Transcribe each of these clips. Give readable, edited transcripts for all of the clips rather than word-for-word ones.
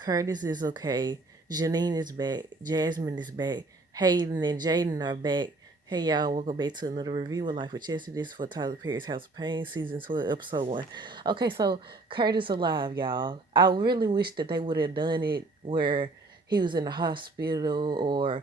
Curtis is okay. Janine is back. Jasmine is back. Hayden and Jaden are back. Hey y'all, welcome back to another review of Life with Chelsea. This is for Tyler Perry's House of Pain, season 12, episode 1. Okay, so Curtis alive, y'all. I really wish that they would have done it where he was in the hospital, or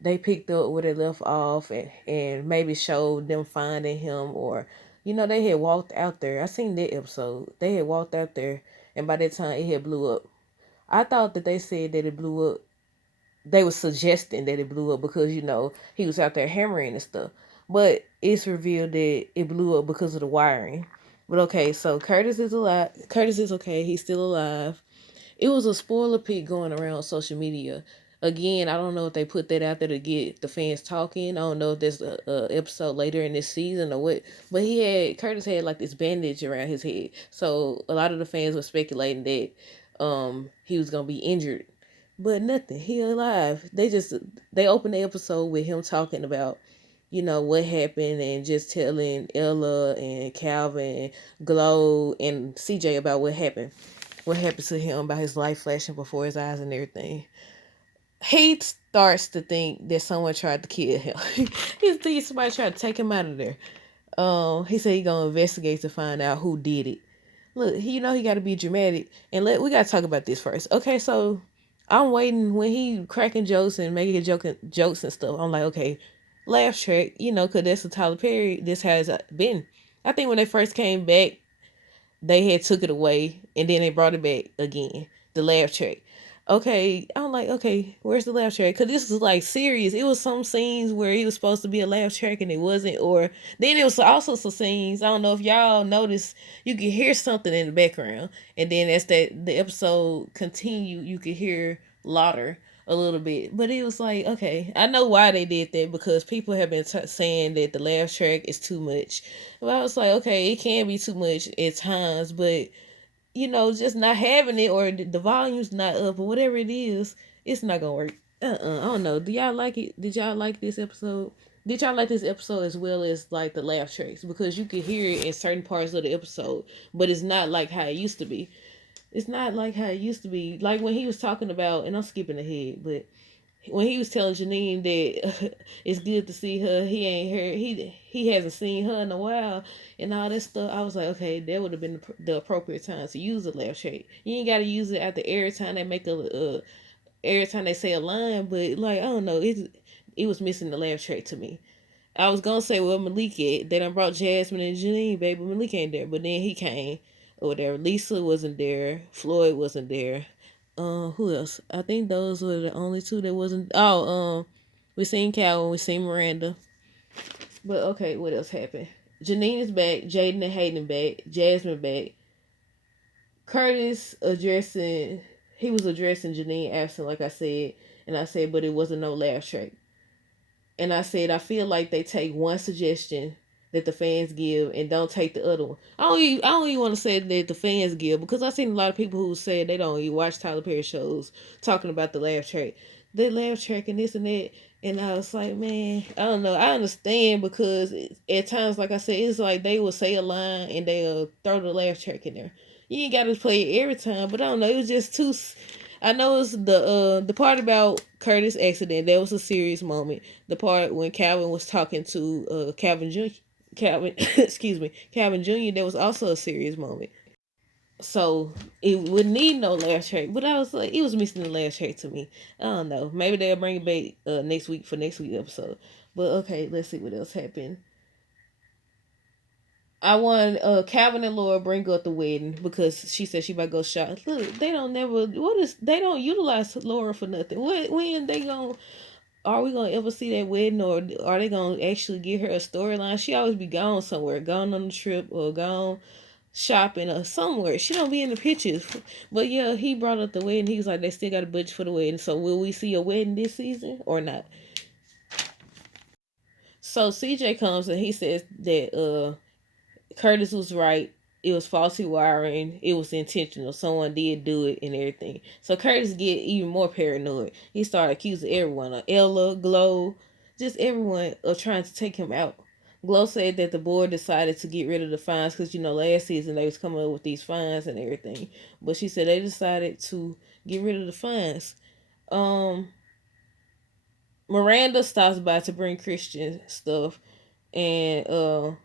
they picked up where they left off, and maybe showed them finding him, or they had walked out there. I seen that episode. They had walked out there, and by that time it had blew up. I thought that they said that it blew up. They were suggesting that it blew up because he was out there hammering and stuff. But it's revealed that it blew up because of the wiring. But okay, so Curtis is alive. Curtis is okay. He's still alive. It was a spoiler pic going around social media. Again, I don't know if they put that out there to get the fans talking. I don't know if there's a episode later in this season or what. But Curtis had like this bandage around his head. So a lot of the fans were speculating that he was gonna be injured. But nothing. He alive. They opened the episode with him talking about what happened, and just telling Ella and Calvin and Glow and CJ about what happened to him, about his life flashing before his eyes and everything. He starts to think that someone tried to kill him. He thinks somebody tried to take him out of there. He said he gonna investigate to find out who did it. Look, he got to be dramatic, and we gotta talk about this first. Okay, so I'm waiting when he cracking jokes and making jokes and stuff. I'm like, okay, laugh track, cause that's a Tyler Perry. This has been. I think when they first came back, they had took it away and then they brought it back again, the laugh track. Okay, I'm like, okay, where's the laugh track? Because this is like serious. It was some scenes where it was supposed to be a laugh track and it wasn't. Or then it was also some scenes, I don't know if y'all noticed, you could hear something in the background, and then as the episode continued, you could hear louder a little bit. But it was like, okay, I know why they did that, because people have been saying that the laugh track is too much. But I was like, okay, it can be too much at times, but just not having it, or the volume's not up, or whatever it is, it's not gonna work. I don't know. Do y'all like it? Did y'all like this episode? Did y'all like this episode as well as like the laugh tracks? Because you could hear it in certain parts of the episode, but it's not like how it used to be. It's not like how it used to be. Like when he was talking about, and I'm skipping ahead, but when he was telling Janine that it's good to see her, he ain't heard, he hasn't seen her in a while, and all that stuff. I was like, okay, that would have been the appropriate time to use the laugh track. You ain't got to use it after every time they make every time they say a line, but like I don't know, it was missing the laugh track to me. I was gonna say, well, Malik at, they done brought Jasmine and Janine, baby. Malik ain't there, but then he came or whatever. Lisa wasn't there. Floyd wasn't there. Who else? I think those were the only two that wasn't. Oh, we seen Calvin, we seen Miranda. But okay, what else happened? Janine is back. Jaden and Hayden back. Jasmine back. Curtis addressing. He was addressing Janine absent, like I said, and I said, but it wasn't no laugh track. And I said, I feel like they take one suggestion that the fans give and don't take the other one. I don't even want to say that the fans give, because I've seen a lot of people who said they don't even watch Tyler Perry shows talking about the laugh track. They laugh track and this and that. And I was like, man, I don't know. I understand, because at times, like I said, it's like they will say a line and they'll throw the laugh track in there. You ain't got to play it every time, but I don't know. It was just too. I know it's the part about Curtis' accident. That was a serious moment. The part when Calvin was talking to Calvin Jr. Calvin, excuse me, Calvin Jr. That was also a serious moment. So it would need no laugh track, but I was like, it was missing the laugh track to me. I don't know. Maybe they'll bring it back next week for next week's episode. But okay, let's see what else happened. I want Calvin and Laura bring up the wedding, because she said she might go shop. Look, they don't never they don't utilize Laura for nothing. When they going, are we gonna ever see that wedding, or are they gonna actually give her a storyline? She always be gone somewhere, gone on a trip or gone shopping or somewhere. She don't be in the pictures. But yeah, he brought up the wedding. He was like, they still got a budget for the wedding. So will we see a wedding this season or not? So CJ comes and he says that Curtis was right. It was faulty wiring. It was intentional. Someone did do it and everything. So Curtis get even more paranoid. He started accusing everyone of Ella, Glow, just everyone of trying to take him out. Glow said that the board decided to get rid of the fines because last season they was coming up with these fines and everything, but she said they decided to get rid of the fines. Um, Miranda stops by to bring Christian stuff, and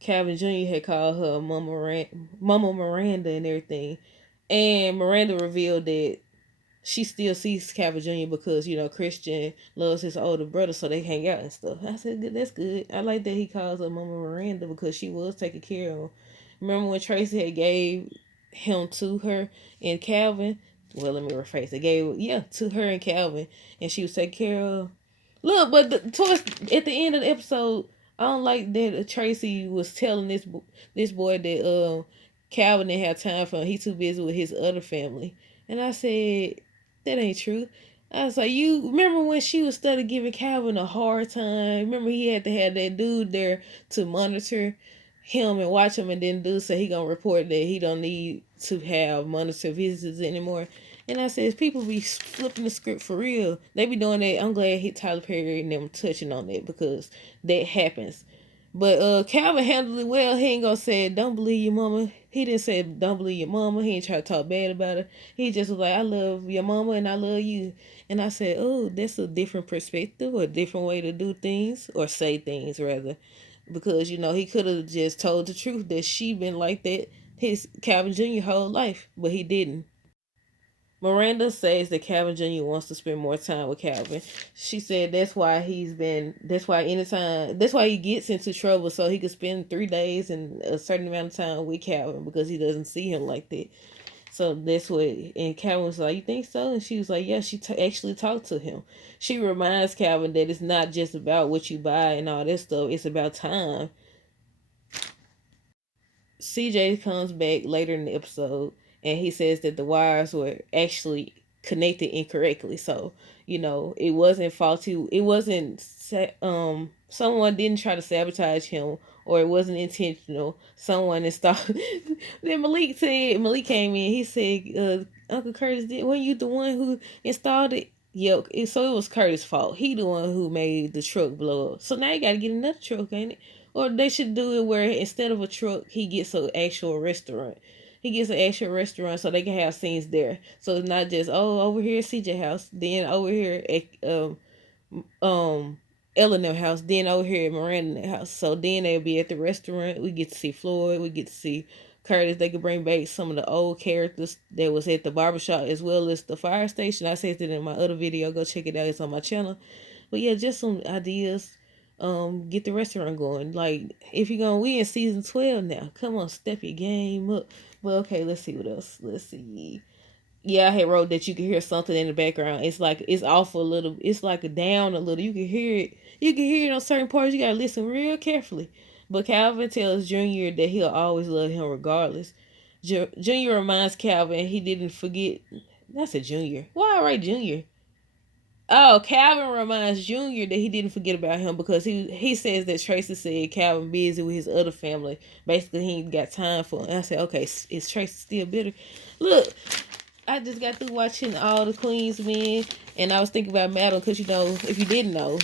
Calvin Jr. had called her Mama Miranda and everything, and Miranda revealed that she still sees Calvin Jr. because Christian loves his older brother, so they hang out and stuff. I said, "Good, that's good." I like that he calls her Mama Miranda because she was taking care of him. Remember when Tracy had gave him to her and Calvin? Well, let me rephrase. They gave to her and Calvin, and she was taking care of. Look, but towards at the end of the episode, I don't like that Tracy was telling this boy that Calvin didn't have time for him. He too busy with his other family. And I said, that ain't true. I was like, you remember when she was started giving Calvin a hard time? Remember he had to have that dude there to monitor him and watch him, and then dude said he gonna report that he don't need to have monitor visits anymore. And I said, people be flipping the script for real. They be doing that. I'm glad Tyler Perry and them touching on that because that happens. But Calvin handled it well. He ain't gonna say don't believe your mama. He didn't say don't believe your mama. He ain't try to talk bad about her. He just was like, I love your mama and I love you. And I said, oh, that's a different perspective or a different way to do things or say things rather. Because, he could have just told the truth that she been like that his Calvin Jr. whole life, but he didn't. Miranda says that Calvin Jr. wants to spend more time with Calvin. She said that's why he gets into trouble so he could spend 3 days and a certain amount of time with Calvin because he doesn't see him like that. So that's what, and Calvin was like, you think so? And she was like, yeah, she actually talked to him. She reminds Calvin that it's not just about what you buy and all that stuff, it's about time. CJ comes back later in the episode and he says that the wires were actually connected incorrectly. So, it wasn't faulty. It wasn't someone didn't try to sabotage him or it wasn't intentional. Someone installed. Then Malik came in. He said, Uncle Curtis, weren't you the one who installed it? Yep. So it was Curtis' fault. He the one who made the truck blow up. So now you got to get another truck, ain't it? Or they should do it where instead of a truck, he gets an actual restaurant. He gets an actual restaurant so they can have scenes there. So it's not just over here at CJ house, then over here at um Eleanor house, then over here at Miranda house. So then they'll be at the restaurant. We get to see Floyd. We get to see Curtis. They could bring back some of the old characters that was at the barbershop as well as the fire station. I said that in my other video. Go check it out. It's on my channel. But yeah, just some ideas. Get the restaurant going. Like if you're going, we in season 12 now. Come on, step your game up. Well, okay, let's see what else. Let's see. Yeah, I had wrote that you can hear something in the background. It's like it's off a little. It's like a down a little. You can hear it. You can hear it on certain parts. You gotta listen real carefully. But Calvin tells Junior that he'll always love him regardless. Junior reminds Calvin he didn't forget. That's a Junior. Why I write Junior? Oh, Calvin reminds Junior that he didn't forget about him because he says that Tracy said Calvin busy with his other family. Basically, he ain't got time for him. And I said, okay, is Tracy still bitter? Look, I just got through watching all the Queens men, and I was thinking about Madam because if you didn't know,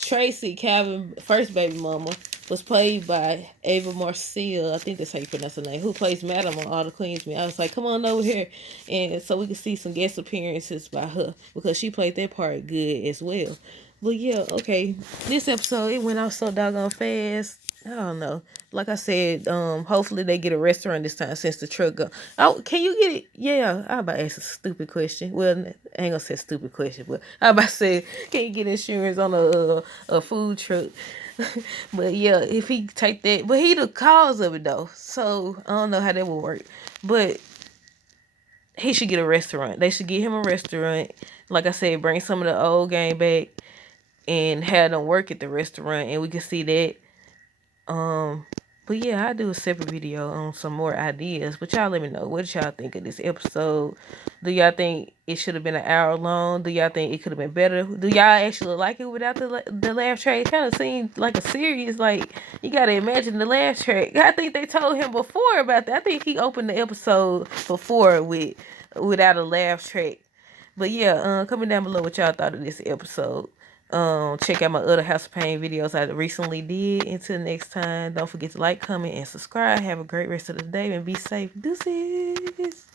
Tracy, Calvin, first baby mama, was played by Ava Marcille. I think that's how you pronounce her name. Who plays Madam on all the Queens men? I was like, come on over here, and so we can see some guest appearances by her because she played that part good as well. But yeah, okay, this episode it went off so doggone fast. I don't know. Like I said, hopefully they get a restaurant this time since the truck go. Oh, can you get it? Yeah, I about to ask a stupid question. Well, I ain't gonna say stupid question, but I about to say, can you get insurance on a food truck? But yeah, if he take that, but he the cause of it though, so I don't know how that will work. But he should get a restaurant. They should get him a restaurant. Like I said, bring some of the old game back and have them work at the restaurant, and we can see that. But yeah, I'll do a separate video on some more ideas. But y'all let me know. What y'all think of this episode? Do y'all think it should have been an hour long? Do y'all think it could have been better? Do y'all actually like it without the laugh track? It kind of seemed like a series. Like, you got to imagine the laugh track. I think they told him before about that. I think he opened the episode before without a laugh track. But yeah, comment down below what y'all thought of this episode. Check out my other House of Pain videos I recently did. Until next time, don't forget to like, comment, and subscribe. Have a great rest of the day and be safe. Deuces.